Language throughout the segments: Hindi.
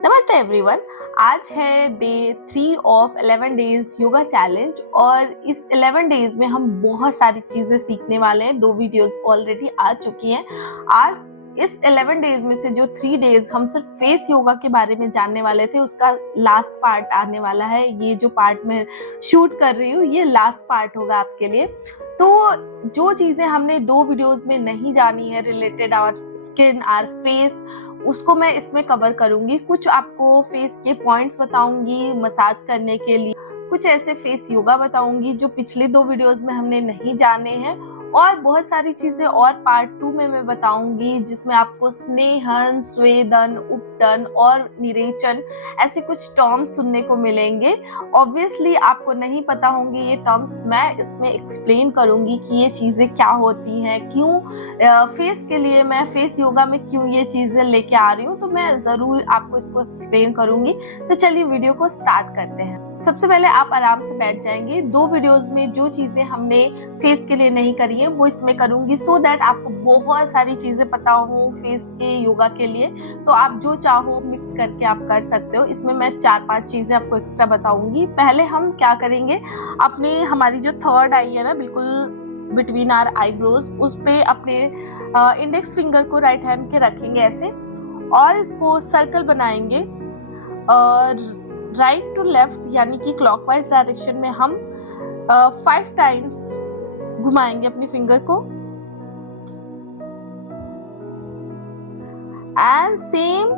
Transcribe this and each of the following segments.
नमस्ते एवरीवन। आज है day 3 of 11 days yoga challenge और इस 11 डेज में हम बहुत सारी चीजें सीखने वाले हैं। 2 वीडियोस ऑलरेडी आ चुकी हैं। आज इस 11 डेज में से जो 3 डेज हम सिर्फ फेस योगा के बारे में जानने वाले थे, उसका लास्ट पार्ट आने वाला है। ये जो पार्ट मैं शूट कर रही हूँ, ये लास्ट पार्ट होगा आपके लिए। तो जो चीजें हमने 2 वीडियोस में नहीं जानी है related our skin, our face, उसको मैं इसमें कवर करूंगी। कुछ आपको फेस के पॉइंट्स बताऊंगी मसाज करने के लिए, कुछ ऐसे फेस योगा बताऊंगी जो पिछले 2 वीडियोस में हमने नहीं जाने हैं, और बहुत सारी चीजें और पार्ट 2 में मैं बताऊंगी जिसमें आपको स्नेहन, स्वेदन, उपटन और निरेचन ऐसे कुछ टर्म्स सुनने को मिलेंगे। ऑब्वियसली आपको नहीं पता होंगे ये टर्म्स, मैं इसमें एक्सप्लेन करूंगी कि ये चीजें क्या होती हैं, क्यों फेस के लिए मैं फेस योगा में क्यों ये चीजें लेके आ रही हूँ, तो मैं जरूर आपको इसको एक्सप्लेन करूंगी। तो चलिए वीडियो को स्टार्ट करते हैं। सबसे पहले आप आराम से बैठ जाएंगे। 2 वीडियोस में जो चीजें हमने फेस के लिए नहीं करी है वो इसमें करूंगी, सो दैट आपको बहुत सारी चीजें पता हो फेस के योगा के लिए। तो आप जो चाहो मिक्स करके आप कर सकते हो। इसमें मैं 4-5 चीजें आपको एक्स्ट्रा बताऊंगी। पहले हम क्या करेंगे, अपनी हमारी जो थर्ड आई है ना, बिल्कुल बिटवीन आवर आईब्रोज, उस पे अपने इंडेक्स फिंगर को राइट हैंड के रखेंगे ऐसे, और इसको सर्कल बनाएंगे और राइट टू लेफ्ट यानी कि क्लॉकवाइज डायरेक्शन में हम 5 टाइम्स घुमाएंगे अपनी फिंगर को, and same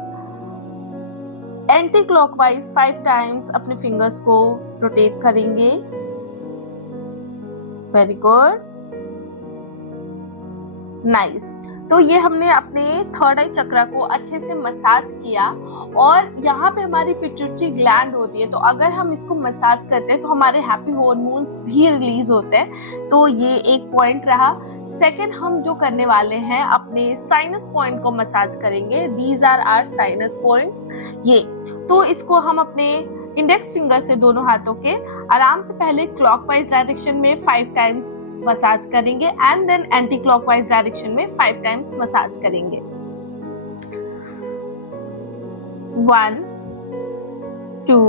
anti clockwise 5 times अपने फिंगर्स को रोटेट करेंगे। Very good, nice. तो ये हमने अपने थर्ड आई चक्रा को अच्छे से मसाज किया, और यहाँ पे हमारी पिट्यूटरी ग्लैंड होती है, तो अगर हम इसको मसाज करते हैं तो हमारे हैप्पी हार्मोन्स भी रिलीज होते हैं। तो ये एक पॉइंट रहा। सेकेंड, हम जो करने वाले हैं अपने साइनस पॉइंट को मसाज करेंगे। These are our sinus points. ये तो इसको हम अपने इंडेक्स फिंगर से दोनों हाथों के आराम से पहले क्लॉकवाइज डायरेक्शन में 5 टाइम्स मसाज करेंगे, and then anti clockwise direction में 5 टाइम्स मसाज करेंगे। 1 2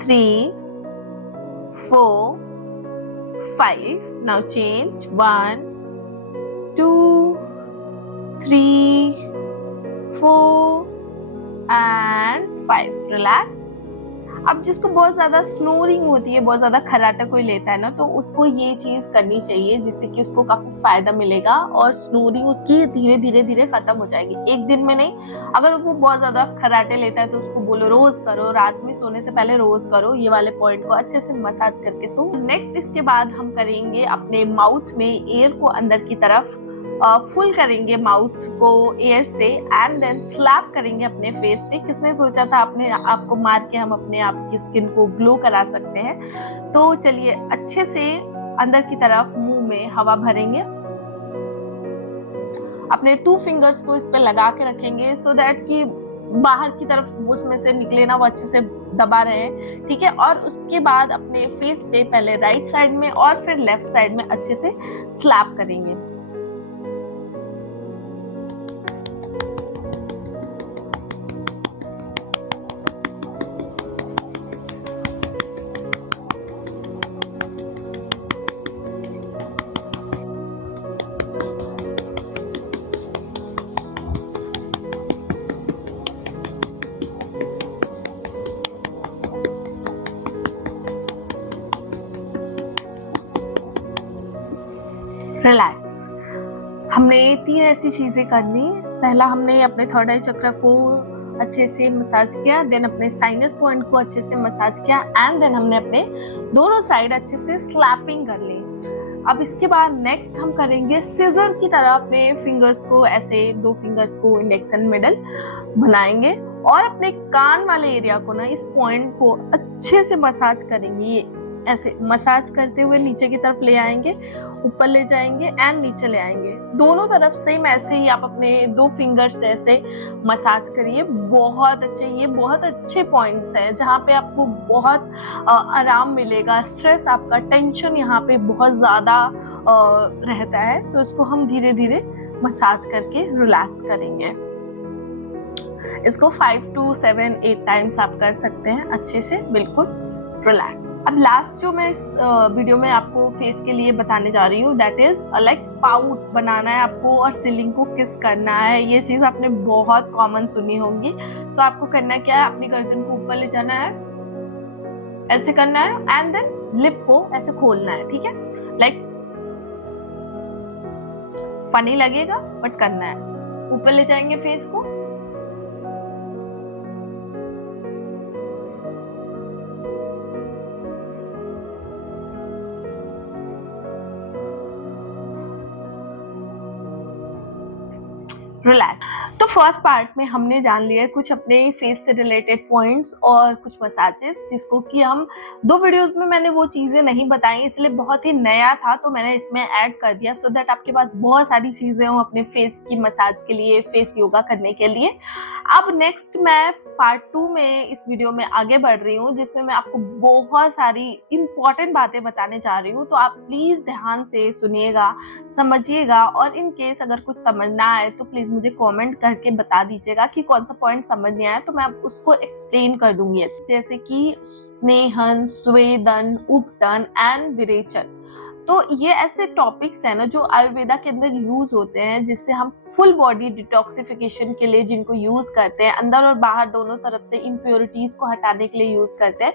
3 4 5. Now change. 1 2 3 4 and 5. Relax. अब जिसको बहुत ज्यादा स्नोरिंग होती है, बहुत ज्यादा खर्राटा कोई लेता है ना, तो उसको ये चीज करनी चाहिए जिससे कि उसको काफी फायदा मिलेगा और स्नोरिंग उसकी धीरे धीरे धीरे खत्म हो जाएगी, एक दिन में नहीं। अगर वो बहुत ज्यादा खर्राटे लेता है तो उसको बोलो रोज करो, रात में सोने से पहले रोज करो, ये वाले पॉइंट को अच्छे से मसाज करके सो। नेक्स्ट इसके बाद हम करेंगे अपने माउथ में एयर को अंदर की तरफ फुल करेंगे माउथ को एयर से, एंड देन स्लैप करेंगे अपने फेस पे। किसने सोचा था अपने आपको मार के हम अपने आप की स्किन को ग्लो करा सकते हैं। तो चलिए अच्छे से अंदर की तरफ मुंह में हवा भरेंगे, अपने 2 फिंगर्स को इस पे लगा के रखेंगे, सो दैट कि बाहर की तरफ उसमें से निकले ना, वो अच्छे से दबा रहे हैं, ठीक है। और उसके बाद अपने फेस पे पहले राइट साइड में और फिर लेफ्ट साइड में अच्छे से स्लैप करेंगे। रिलैक्स। हमने 3 ऐसी चीजें करनी। पहला, हमने अपने थर्ड आई चक्र को अच्छे से मसाज किया, देन अपने साइनस पॉइंट को अच्छे से मसाज किया, एंड देन हमने अपने दोनों साइड अच्छे से स्लैपिंग कर ली। अब इसके बाद नेक्स्ट हम करेंगे सिजर की तरह अपने फिंगर्स को ऐसे 2 फिंगर्स को इंडेक्स एंड मिडल बनाएंगे, और अपने कान वाले एरिया को ना, इस पॉइंट को अच्छे से मसाज करेंगे। ये ऐसे मसाज करते हुए नीचे की तरफ ले आएंगे, ऊपर ले जाएंगे एंड नीचे ले आएंगे। दोनों तरफ सेम ऐसे ही आप अपने 2 फिंगर से ऐसे मसाज करिए। बहुत अच्छे, ये बहुत अच्छे पॉइंट्स हैं जहाँ पे आपको बहुत आराम मिलेगा। स्ट्रेस आपका, टेंशन यहाँ पे बहुत ज़्यादा रहता है, तो इसको हम धीरे धीरे मसाज करके रिलैक्स करेंगे। इसको 5 to 7 8 टाइम्स आप कर सकते हैं अच्छे से, बिल्कुल रिलैक्स। अब लास्ट जो मैं इस वीडियो में आपको फेस के लिए बताने जा रही हूँ, दैट इज लाइक पाउट बनाना है आपको और सीलिंग को किस करना है। ये चीज आपने बहुत कॉमन सुनी होंगी। तो आपको करना क्या है, अपनी गर्दन को ऊपर ले जाना है, ऐसे करना है एंड देन लिप को ऐसे खोलना है, ठीक है। लाइक फनी लगेगा बट करना है। ऊपर ले जाएंगे फेस को, रिलैक्स। तो फर्स्ट पार्ट में हमने जान लिया कुछ अपने फेस से रिलेटेड पॉइंट्स और कुछ मसाजेस, जिसको कि हम 2 वीडियोस में मैंने वो चीजें नहीं बताई, इसलिए बहुत ही नया था तो मैंने इसमें ऐड कर दिया सो दैट आपके पास बहुत सारी चीजें हो अपने फेस की मसाज के लिए, फेस योगा करने के लिए। अब नेक्स्ट मैं पार्ट 2 में इस वीडियो में आगे बढ़ रही हूँ, जिसमें मैं आपको बहुत सारी इंपॉर्टेंट बातें बताने जा रही हूँ। तो आप प्लीज ध्यान से सुनिएगा, समझिएगा, और इन केस अगर कुछ समझना आए तो प्लीज मुझे कमेंट करके बता दीजिएगा कि कौन सा पॉइंट समझ नहीं आया, तो मैं उसको एक्सप्लेन कर दूंगी। जैसे कि स्नेहन, स्वेदन, उपटन एंड विरेचन। तो ये ऐसे टॉपिक्स हैं ना जो आयुर्वेदा के अंदर यूज होते हैं, जिससे हम फुल बॉडी डिटॉक्सिफिकेशन के लिए जिनको यूज करते हैं, अंदर और बाहर दोनों तरफ से इम्प्योरिटीज को हटाने के लिए यूज करते हैं।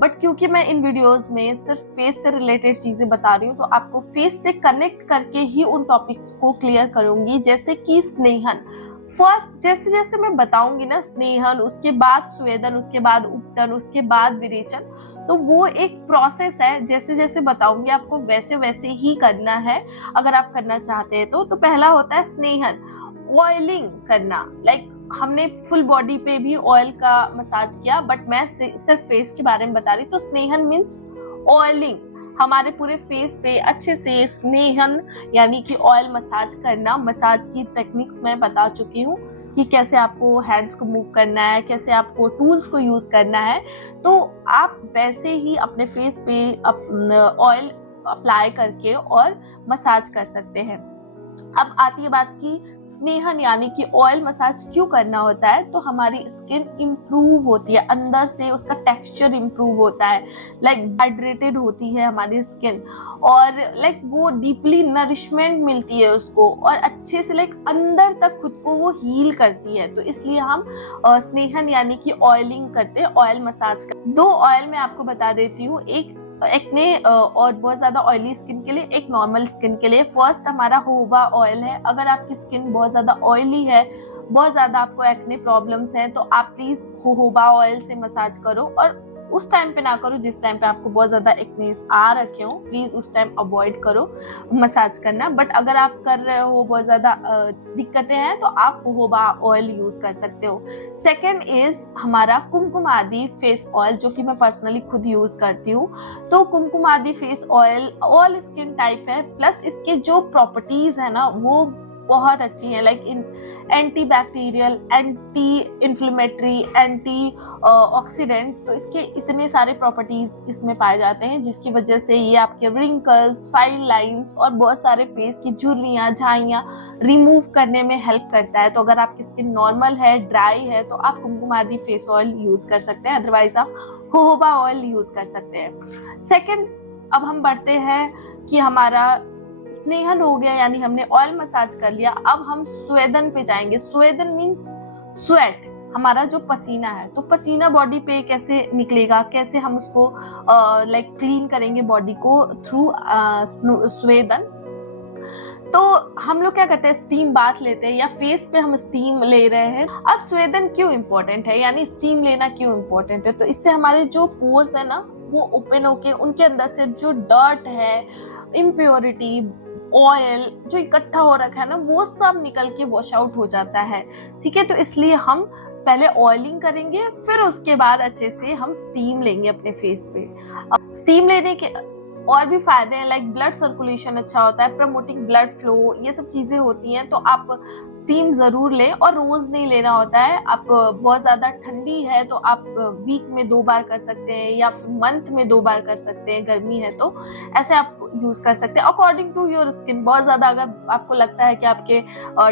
बट क्योंकि मैं इन वीडियोस में सिर्फ फेस से रिलेटेड चीजें बता रही हूँ, तो आपको फेस से कनेक्ट करके ही उन टॉपिक्स को क्लियर करूंगी। जैसे कि स्नेहन, फर्स्ट जैसे जैसे मैं बताऊंगी ना, स्नेहन, उसके बाद स्वेदन, उसके बाद उपटन, उसके बाद विरेचन, तो वो एक प्रोसेस है। जैसे जैसे बताऊंगी आपको वैसे वैसे ही करना है अगर आप करना चाहते हैं तो पहला होता है स्नेहन, ऑयलिंग करना। लाइक हमने फुल बॉडी पे भी ऑयल का मसाज किया, बट मैं सिर्फ फेस के बारे में बता रही। तो स्नेहन मीन्स ऑयलिंग, हमारे पूरे फेस पे अच्छे से स्नेहन यानी कि ऑयल मसाज करना। मसाज की टेक्निक्स मैं बता चुकी हूँ कि कैसे आपको हैंड्स को मूव करना है, कैसे आपको टूल्स को यूज करना है। तो आप वैसे ही अपने फेस पे ऑयल अप्लाई करके और मसाज कर सकते हैं। अब आती है बात की स्नेहन यानी कि ऑयल मसाज क्यों करना होता है। तो हमारी स्किन इंप्रूव होती है, अंदर से उसका टेक्सचर इंप्रूव होता है, लाइक हाइड्रेटेड होती है हमारी स्किन, और लाइक वो डीपली नरिशमेंट मिलती है उसको, और अच्छे से लाइक अंदर तक खुद को वो हील करती है। तो इसलिए हम स्नेहन यानी कि ऑयलिंग करते हैं, ऑयल मसाज करते। 2 ऑयल मैं आपको बता देती हूँ, एक एक्ने और बहुत ज्यादा ऑयली स्किन के लिए, एक नॉर्मल स्किन के लिए। फर्स्ट हमारा होबा ऑयल है। अगर आपकी स्किन बहुत ज्यादा ऑयली है, बहुत ज्यादा आपको एक्ने प्रॉब्लम्स हैं, तो आप प्लीज होबा ऑयल से मसाज करो, और उस टाइम पे ना करो जिस टाइम पे आपको बहुत ज्यादा एक्ने आ रखे हो, प्लीज उस टाइम अवॉइड करो मसाज करना। बट अगर आप कर रहे हो, बहुत ज्यादा दिक्कतें हैं, तो आप होबा ऑयल यूज कर सकते हो। सेकेंड इज हमारा कुमकुमादि फेस ऑयल, जो कि मैं पर्सनली खुद यूज करती हूँ। तो Kumkumadi face oil all skin type है, प्लस इसके जो प्रॉपर्टीज है ना वो बहुत अच्छी है, like anti bacterial, anti inflammatory, anti oxidant. तो इसके इतने सारे प्रॉपर्टीज इसमें पाए जाते हैं, जिसकी वजह से ये आपके रिंकल्स, फाइन लाइंस और बहुत सारे फेस की झुर्रियां, झाइयां रिमूव करने में हेल्प करता है। तो अगर आपकी स्किन नॉर्मल है, ड्राई है, तो आप कुमकुमादि फेस ऑयल यूज कर सकते हैं, अदरवाइज आप होहोबा ऑयल यूज कर सकते हैं। सेकेंड, अब हम बढ़ते हैं कि हमारा स्नेहन हो गया यानी हमने ऑयल मसाज कर लिया। अब हम स्वेदन पे जाएंगे। स्वेदन मीन्स स्वेट, हमारा जो पसीना है। तो पसीना बॉडी पे कैसे निकलेगा, कैसे हम उसको लाइक क्लीन करेंगे बॉडी को थ्रू स्वेदन। तो हम लोग क्या करते हैं, स्टीम बाथ लेते हैं, या फेस पे हम स्टीम ले रहे हैं। अब स्वेदन क्यों इंपॉर्टेंट है, यानी स्टीम लेना क्यों इंपॉर्टेंट है। तो इससे हमारे जो पोर्स है ना वो ओपन होके उनके अंदर से जो डर्ट है, इम्प्योरिटी, ऑयल जो इकट्ठा हो रखा है ना, वो सब निकल के वॉश आउट हो जाता है। ठीक है, तो इसलिए हम पहले ऑयलिंग करेंगे, फिर उसके बाद अच्छे से हम स्टीम लेंगे अपने फेस पे। स्टीम लेने के और भी फायदे हैं, लाइक ब्लड सर्कुलेशन अच्छा होता है, प्रमोटिंग ब्लड फ्लो, ये सब चीजें होती हैं। तो आप स्टीम जरूर लें, और रोज नहीं लेना होता है। आप बहुत ज्यादा ठंडी है तो आप वीक में 2 बार कर सकते हैं, या फिर मंथ में 2 बार कर सकते हैं, गर्मी है तो ऐसे आप यूज कर सकते हैं अकॉर्डिंग टू योर स्किन। बहुत ज्यादा अगर आपको लगता है कि आपके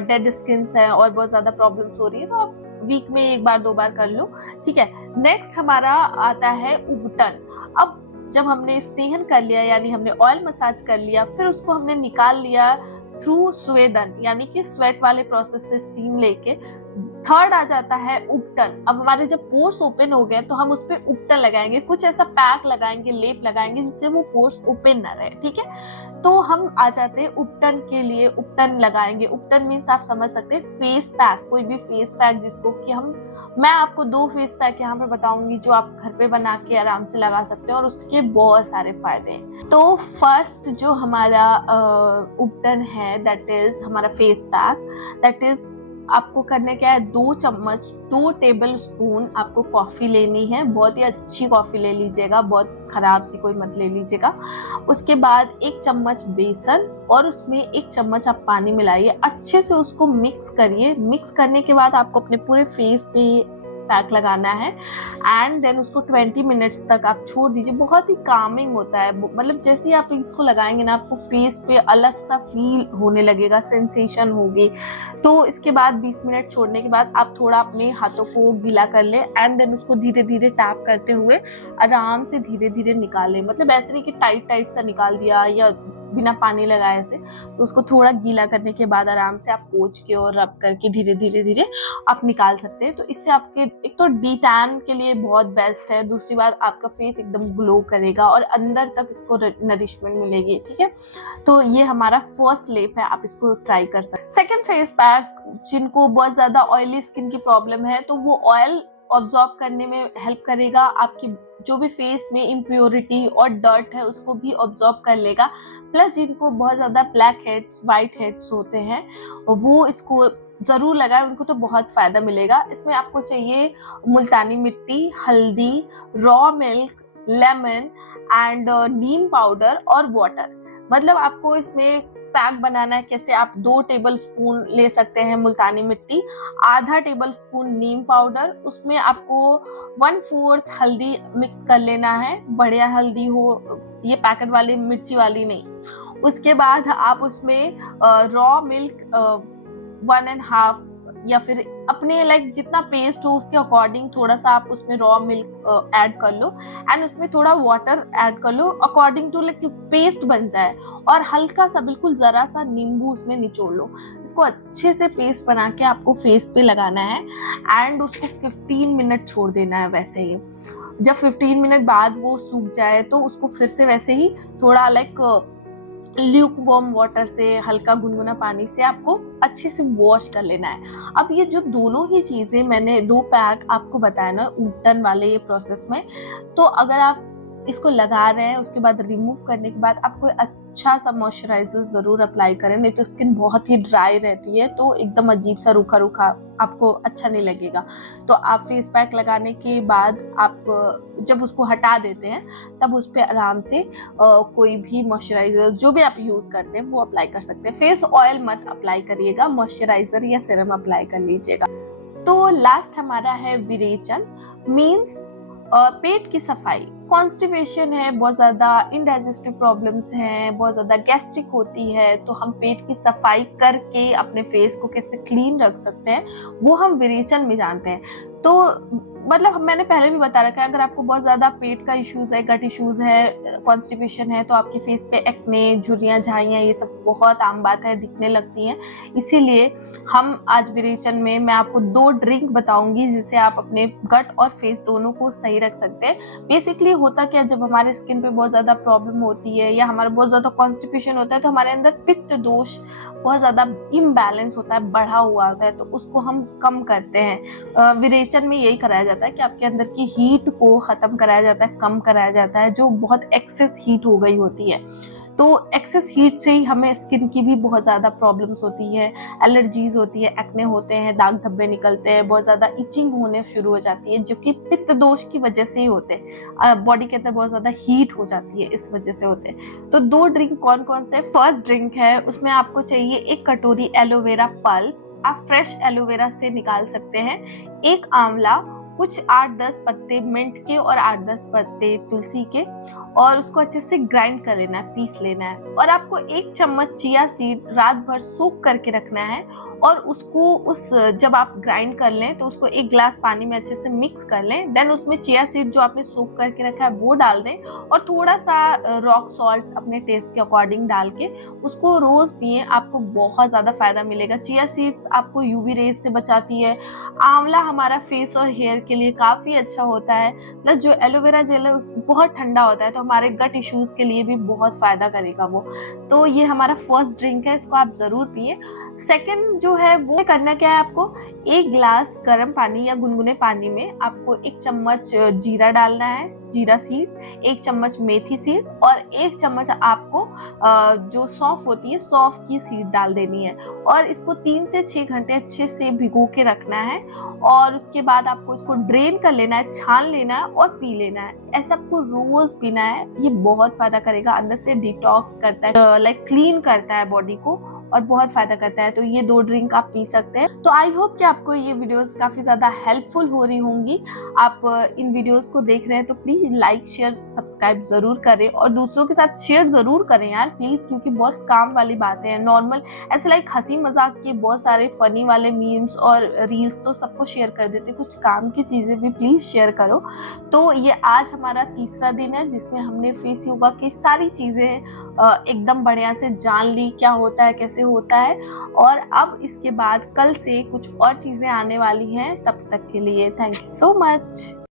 डेड स्किन है और बहुत ज्यादा प्रॉब्लम्स हो रही है, तो आप वीक में 1 बार 2 बार कर लो, ठीक है। नेक्स्ट हमारा आता है उबटन। अब जब हमने स्नेहन कर लिया यानी हमने ऑयल मसाज कर लिया, फिर उसको हमने निकाल लिया थ्रू स्वेदन यानी कि स्वेट वाले प्रोसेस से स्टीम लेके, थर्ड आ जाता है उपटन। अब हमारे जब पोर्स ओपन हो गए तो हम उस पे उपटन लगाएंगे, कुछ ऐसा पैक लगाएंगे, लेप लगाएंगे जिससे वो पोर्स ओपन ना रहे, ठीक है। तो हम आ जाते हैं उपटन के लिए, उपटन लगाएंगे। उपटन मीन्स आप समझ सकते हैं फेस पैक, कोई भी फेस पैक जिसको कि मैं आपको 2 फेस पैक यहाँ पे बताऊंगी जो आप घर पे बना के आराम से लगा सकते हो और उसके बहुत सारे फायदे हैं। तो फर्स्ट जो हमारा उपटन है दैट इज हमारा फेस पैक, दैट इज आपको करने क्या है, 2 टेबल स्पून आपको कॉफी लेनी है। बहुत ही अच्छी कॉफी ले लीजिएगा, बहुत खराब सी कोई मत ले लीजिएगा। उसके बाद 1 चम्मच बेसन और उसमें 1 चम्मच आप पानी मिलाइए, अच्छे से उसको मिक्स करिए। मिक्स करने के बाद आपको अपने पूरे फेस पे पैक लगाना है एंड देन उसको 20 मिनट्स तक आप छोड़ दीजिए। बहुत ही कामिंग होता है, मतलब जैसे ही आप इसको लगाएंगे ना आपको फेस पे अलग सा फील होने लगेगा, सेंसेशन होगी। तो इसके बाद 20 मिनट छोड़ने के बाद आप थोड़ा अपने हाथों को गीला कर लें एंड देन उसको धीरे धीरे टैप करते हुए आराम से धीरे धीरे निकालें। मतलब ऐसे नहीं कि टाइट टाइट सा निकाल दिया या बिना पानी लगाए से, तो उसको थोड़ा गीला करने के बाद आराम से आप पोंछ के और रब करके धीरे धीरे धीरे आप निकाल सकते हैं। तो इससे आपके एक तो डी टैन के लिए बहुत बेस्ट है, दूसरी बात आपका फेस एकदम ग्लो करेगा और अंदर तक इसको नरिशमेंट मिलेगी, ठीक है। तो ये हमारा फर्स्ट लेप है, आप इसको ट्राई कर सकते हैं। सेकेंड फेस पैक, जिनको बहुत ज्यादा ऑयली स्किन की प्रॉब्लम है तो वो ऑयल ऑब्जॉर्ब करने में हेल्प करेगा, आपकी जो भी फेस में इम्प्योरिटी और डर्ट है उसको भी ऑब्जॉर्ब कर लेगा। प्लस जिनको बहुत ज्यादा ब्लैक हेड्स, वाइट हेड्स होते हैं वो इसको जरूर लगाएं, उनको तो बहुत फायदा मिलेगा। इसमें आपको चाहिए मुल्तानी मिट्टी, हल्दी, raw milk, lemon and Neem powder और वाटर। मतलब आपको इसमें पैक बनाना है कैसे, आप 2 टेबल स्पून ले सकते हैं मुल्तानी मिट्टी, आधा टेबल स्पून नीम पाउडर, उसमें आपको 1/4 हल्दी मिक्स कर लेना है, बढ़िया हल्दी हो, ये पैकेट वाली मिर्ची वाली नहीं। उसके बाद आप उसमें रॉ मिल्क 1.5 या फिर अपने लाइक जितना पेस्ट हो उसके अकॉर्डिंग थोड़ा सा आप उसमें रॉ मिल्क ऐड कर लो एंड उसमें थोड़ा वाटर ऐड कर लो अकॉर्डिंग टू लाइक पेस्ट बन जाए, और हल्का सा बिल्कुल जरा सा नींबू उसमें निचोड़ लो। इसको अच्छे से पेस्ट बना के आपको फेस पे लगाना है एंड उसको 15 मिनट छोड़ देना है। वैसे ही जब 15 मिनट बाद वो सूख जाए तो उसको फिर से वैसे ही थोड़ा लाइक ल्यूक वार्म वाटर से, हल्का गुनगुना पानी से आपको अच्छे से वॉश कर लेना है। अब ये जो दोनों ही चीजें मैंने 2 पैक आपको बताया ना उपटन वाले ये प्रोसेस में, तो अगर आप इसको लगा रहे हैं उसके बाद रिमूव करने के बाद आप कोई अच्छा सा मॉइस्चराइजर जरूर अप्लाई करें, नहीं तो स्किन बहुत ही ड्राई रहती है तो एकदम अजीब सा रूखा रूखा आपको अच्छा नहीं लगेगा। तो आप फेस पैक लगाने के बाद आप जब उसको हटा देते हैं तब उस पर आराम से कोई भी मॉइस्चराइजर जो भी आप यूज करते हैं वो अप्लाई कर सकते हैं। फेस ऑयल मत अप्लाई करिएगा, मॉइस्चराइजर या सीरम अप्लाई कर लीजिएगा। तो लास्ट हमारा है विरेचन, मीन्स पेट की सफाई। कॉन्स्टिपेशन है, बहुत ज्यादा इंडाइजेस्टिव प्रॉब्लम्स हैं, बहुत ज्यादा गैस्ट्रिक होती है, तो हम पेट की सफाई करके अपने फेस को कैसे क्लीन रख सकते हैं वो हम विरेचन में जानते हैं। तो मतलब मैंने पहले भी बता रखा है, अगर आपको बहुत ज्यादा पेट का इश्यूज है, गट इश्यूज है, कॉन्स्टिपेशन है, तो आपके फेस पे एक्ने, झुर्रियां, झाइयां, ये सब बहुत आम बात है, दिखने लगती हैं। इसीलिए हम आज विरेचन में मैं आपको 2 ड्रिंक बताऊंगी जिससे आप अपने गट और फेस दोनों को सही रख सकते हैं। बेसिकली होता क्या, जब हमारे स्किन पे बहुत ज्यादा प्रॉब्लम होती है या हमारा बहुत ज्यादा कॉन्स्टिपेशन होता है तो हमारे अंदर पित्त दोष बहुत ज्यादा इम्बैलेंस होता है, बढ़ा हुआ होता है, तो उसको हम कम करते हैं। विरेचन में यही कराया जाता है कि आपके अंदर की हीट को खत्म कराया जाता है, कम कराया जाता है, जो बहुत एक्सेस हीट हो गई होती है। तो एक्सेस हीट से ही हमें स्किन की भी बहुत ज़्यादा प्रॉब्लम्स होती है, एलर्जीज होती है, एक्ने होते हैं, दाग धब्बे निकलते हैं, बहुत ज़्यादा इचिंग होने शुरू हो जाती है, जो कि पित्त दोष की वजह से ही होते हैं। बॉडी के अंदर बहुत ज़्यादा हीट हो जाती है, इस वजह से होते हैं। तो 2 ड्रिंक कौन कौन से? फर्स्ट ड्रिंक है, उसमें आपको चाहिए 1 कटोरी एलोवेरा पल्प, आप फ्रेश एलोवेरा से निकाल सकते हैं, 1 आंवला, कुछ 8-10 पत्ते मिंट के और 8-10 पत्ते तुलसी के, और उसको अच्छे से ग्राइंड कर लेना है, पीस लेना है। और आपको 1 चम्मच चिया सीड रात भर सोक करके रखना है और उसको जब आप ग्राइंड कर लें तो उसको 1 ग्लास पानी में अच्छे से मिक्स कर लें। देन उसमें चिया सीड जो आपने सोक करके रखा है वो डाल दें और थोड़ा सा रॉक सॉल्ट अपने टेस्ट के अकॉर्डिंग डाल के उसको रोज पिए, आपको बहुत ज़्यादा फायदा मिलेगा। चिया सीड्स आपको यूवी रेज से बचाती है। आंवला हमारा फेस और हेयर के लिए काफ़ी अच्छा होता है। प्लस जो एलोवेरा जेल है बहुत ठंडा होता है, तो हमारे गट इश्यूज़ के लिए भी बहुत फ़ायदा करेगा वो। तो ये हमारा फर्स्ट ड्रिंक है, इसको आप ज़रूर पिए। सेकंड जो है वो करना क्या है, आपको 1 ग्लास गर्म पानी या गुनगुने पानी में आपको 1 चम्मच जीरा डालना है, जीरा सीड, 1 चम्मच मेथी सीड और 1 चम्मच आपको जो सौंफ होती है, सौंफ की सीड डाल देनी है और इसको 3 से 6 घंटे अच्छे से भिगो के रखना है और उसके बाद आपको इसको ड्रेन कर लेना है, छान लेना है और पी लेना है। ऐसा आपको रोज पीना है, ये बहुत फायदा करेगा, अंदर से डिटॉक्स करता है, लाइक क्लीन करता है बॉडी को और बहुत फायदा करता है। तो ये 2 ड्रिंक आप पी सकते हैं। तो आई होप कि आपको ये वीडियोस काफी ज्यादा हेल्पफुल हो रही होंगी। आप इन वीडियोस को देख रहे हैं तो प्लीज लाइक शेयर सब्सक्राइब जरूर करें और दूसरों के साथ शेयर जरूर करें यार प्लीज, क्योंकि बहुत काम वाली बातें हैं। नॉर्मल ऐसे लाइक हंसी मजाक के बहुत सारे फनी वाले मीम्स और रील्स तो सबको शेयर कर देते, कुछ काम की चीजें भी प्लीज शेयर करो। तो ये आज हमारा तीसरा दिन है जिसमें हमने फेस योगा की सारी चीजें एकदम बढ़िया से जान ली, क्या होता है, कैसे होता है। और अब इसके बाद कल से कुछ और चीजें आने वाली हैं। तब तक के लिए थैंक यू सो मच।